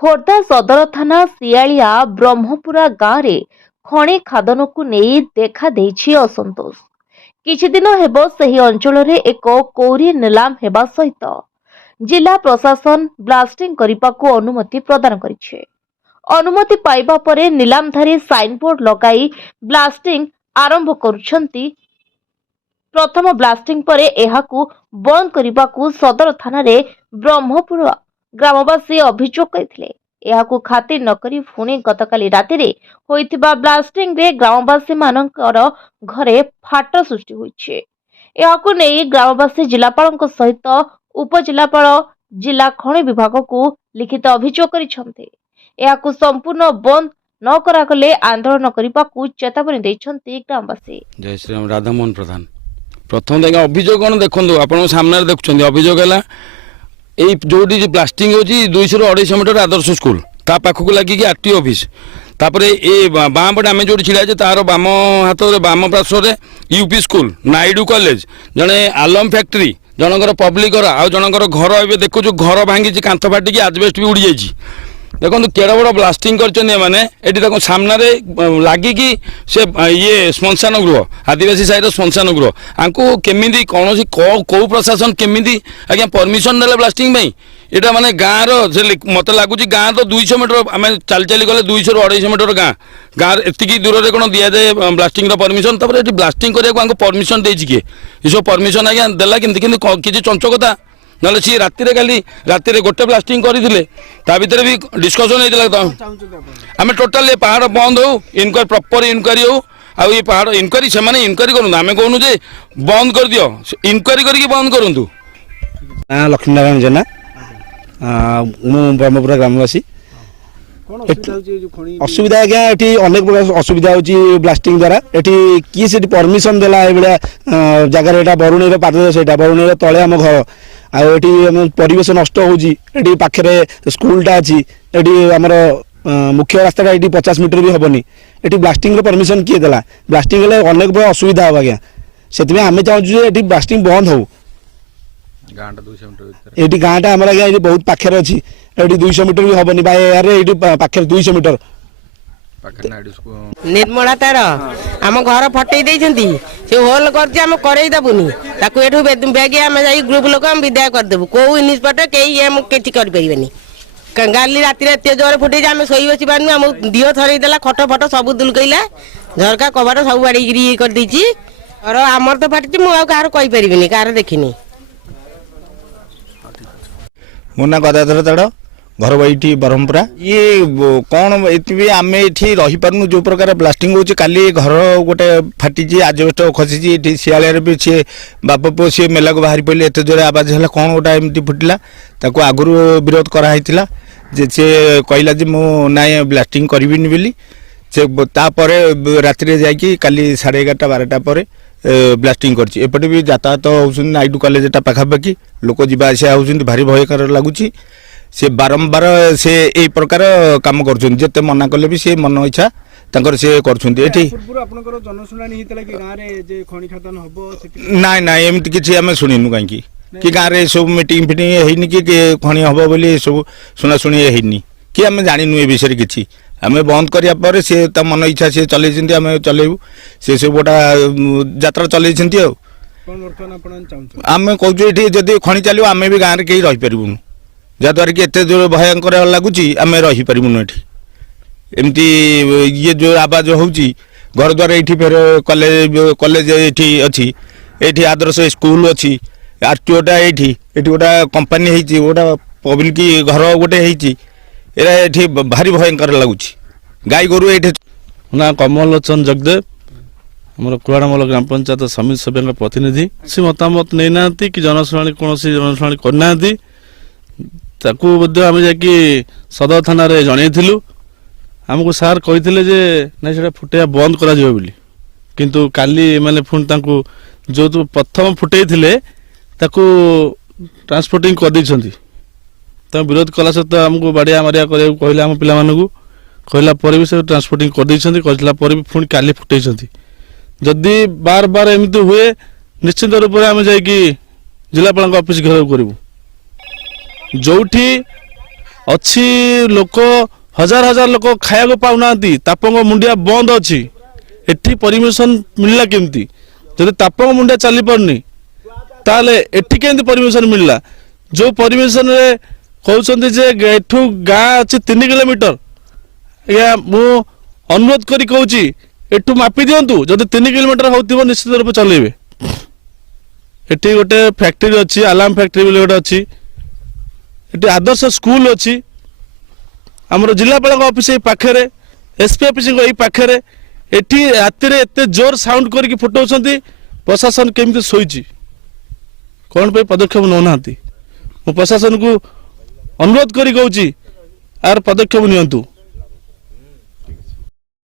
खोर्धा सदर थाना सियालिया ब्रह्मपुरा गाँव में खଣି खादन को नहीं देखा देछि असंतोष। किछि दिन हेबो सही अंचल रे एक कौरी निलाम हेबा सहित जिला प्रशासन ब्लास्टिंग करिबा को अनुमति प्रदान करिछे। अनुमति पाइबा परे निलामधारी साइन बोर्ड लगाई ब्लास्टिंग आरंभ करुछंती। प्रथम ब्लास्टिंग परे एहाकू बंद करिबाकू सदर थाना रे ब्रह्मपुरा ग्रामवासी अभियोग करथिले। एहाकू खातिर नकरी पुणी गतकाली रातिरे होइथिबा ब्लास्टिंग रे ग्रामवासी मानकर घरे फाट सृष्टि होइछे। एहाकू नेई ग्रामवासी जिलापालक सहित उपजिलापाल जिला खनि विभाग को लिखित अभियोग करिसंते। एहाकू संपूर्ण बंद न करागले आंदोलन करिबाकू चेतावनी दैछंती ग्रामवासी। जय श्री राम। राधामोहन प्रधान। प्रथम देखा अभियोग कौन देखो आप सामने देखुं अभियोग है यही जो ब्लास्टिंग हो 200 ରୁ 250 मीटर आदर्श स्कूल ता पाखक लगिकी आरटीओ ऑफिस तापर ये बाम पटे आम जो छिड़ा तार बाम हाथ बाम पार्श्व यूपी स्कूल नायडू कॉलेज जड़े आलम फैक्ट्री जनकर पब्लिक आ जनकर घर ए देखु घर भांगी कांथ फाटिकी आजबेस्ट भी उड़ी जाइए। देखो केड़ बड़ ब्लास्टिंग कर सामने लगिकी से ये श्मशान गृह आदिवासी साइड श्मशान गृह आंकु केमिदी कौन कौ प्रशासन केमिदी आज्ञा परमिशन देले ब्लास्टिंग यहाँ माने गाँव मत लगुच गाँ तो 200 मीटर आम चल चली गले 200 ରୁ 250 मीटर गाँ एति दूर में कौन दि जाए ब्लास्टिंग परमिशन ये ब्लास्टिंग करने परमिशन देछि किए ये सब परमिशन आज्ञा देला किसी चंचकता ना सी राति राति गोटे ब्लास्टिंग करते भितर भी डिस्कसन होता आम टोटाल पहाड़ बंद हो इनक्वारी प्रॉपर इनक्वारी हो आउ ये पहाड़ इनक्वारी से इनक्वारी करूँ आम कहूँ जे बंद कर दियो इनक्वारी करके बंद करूँ। लक्ष्मीनारायण जेना ब्रह्मपुरा ग्रामवासी असुविधा आज्ञा ये अनेक प्रकार असुविधा हो ब्लास्टिंग द्वारा ये किए से परमिशन देला भाया जगार बरुणी पाद से बरुणी तले आम घर आम परिवेश नष्ट हो पाखे स्कूलटा अच्छी ये आमर मुख्य रास्ता ये 50 मीटर भी हेनी ये ब्लास्टिंग परमिशन किए देला ब्लास्टिंग अनेक प्रकार असुविधा हम आज्ञा से आम चाहूँ ये ब्लास्टिंग बंद हो ये गाँटा आम आज्ञा बहुत पाखे अच्छी ये 200 मीटर भी हेनी बाय पाखे 200 मीटर निर्मला तार आम घर फटई से होल करदेबुनि बेगी आम जा ग्रुप लोक विदा करदेबु कौ इनिस्पट कहीं किसी करें गाली राति एत जोर फुटे आम शोई बसी पार्नु आम दिह थरईदेला खट फट सब दुलकईला झरका कबाट सब बाड़ी करदे और आमर तो फाटी मुझे कह कह देखनी मो ना गदाधर ताड़ घर बाई ब्रह्मपुरा ये कौन ये आम ये रही पार्नु जो प्रकार ब्लास्टिंग हो घर गोटे फाटी आजबेस्ट खसी सियाल भी सी बाप पु सी मेला को बाहरी पड़े एत जोर आवाज है कौन गोटा एमती फुटला ताको आगुरी विरोध कराई जे से कहला जे मु ना ब्लास्टिंग करबिनी बोली से राति जाकि काली 11:30 12टा पर ब्लास्टिंग करपटे भी यातायात होती नायडू कॉलेजटा पाखापाखि लोक जीवा आसा होती भारी भयकर लगुच से बारंबार से यही प्रकार काम करते मना कले भी से मन इच्छा तंकर से नाई ना एमती किसी आम शुणुनु कहीं कि गाँव में सब मीटिंग फिटिंग होनी कि खणी हम बोली सब शुणाशुणी होनी कि आम जानू ए विषय किसी आम बंद करापर सी मन इच्छा सी चलते आम चलू से सब गोटा यात्रा चलते आम कौच ये जदि खणी चलो आम भी गाँव में कहीं रहीपरूँ जहाद्वारा कि एत जो भयंकर लगुच आम रहीपरूँ ये एमती ये जो आवाज होची घर द्वार ये फिर कॉलेज कॉलेज ये अच्छी ये आदर्श स्कूल अच्छी आरटीओटा ये गोटा कंपानी गोटा पब्लिक घर गोटे ये भारी भयंकर लगुच गाई गोरु ये ना कमल लोचन जगदेव आम कुआड़मल ग्राम पंचायत समिति सभ्य प्रतिनिधि से मतामत नहीं ना कि जनशुणी कौन जनशुणी करना आम जाकि सदर थाना जनईलु आमको सार कही ना से फुटेया बंद कर किंतु काली मैंने पुणी जो प्रथम फुटे ट्रांसपोर्टिंग कर विरोध कला सहित आमको बाड़िया मारिया कहले आम पिला कहला भी से ट्रांसपोर्टिंग कर पुणी काली फुटे जदि बार बार एमती हुए निश्चित रूप से आम जा जिलापाल ऑफिस घेराव करूँ जो ଅଛି ଲୋକ हजार हजार लोक खाया पाऊना तापंग मुंडिया बंद अच्छी एठी परमिशन मिलला केमती जब तापंग मुंडिया चली पारनी ताले एठी केमती परमिशन मिलला जो परमिशन रे कहउछन्ती जे एठू गाँ अच्छी 3 किलोमीटर या मु अनुरोध करी कहूची एठू मापी दियंतु जदि 3 किलोमीटर होतिबो निश्चित रूप चलेबे एठी गोटे फैक्ट्री अच्छी अलार्म फैक्ट्री बोले गोटे अच्छी एठी आदर्श स्कूल अच्छी आमर जिलापाल ऑफिस पाखे एसपी ऑफिस पाखे एटी राति एत जोर साउंड करके फुटाऊँ प्रशासन केमती शोची कौन पे पदक्षेप नौना मु प्रशासन को अनुरोध करी कहूँ यार पदक्षेप नियंतु।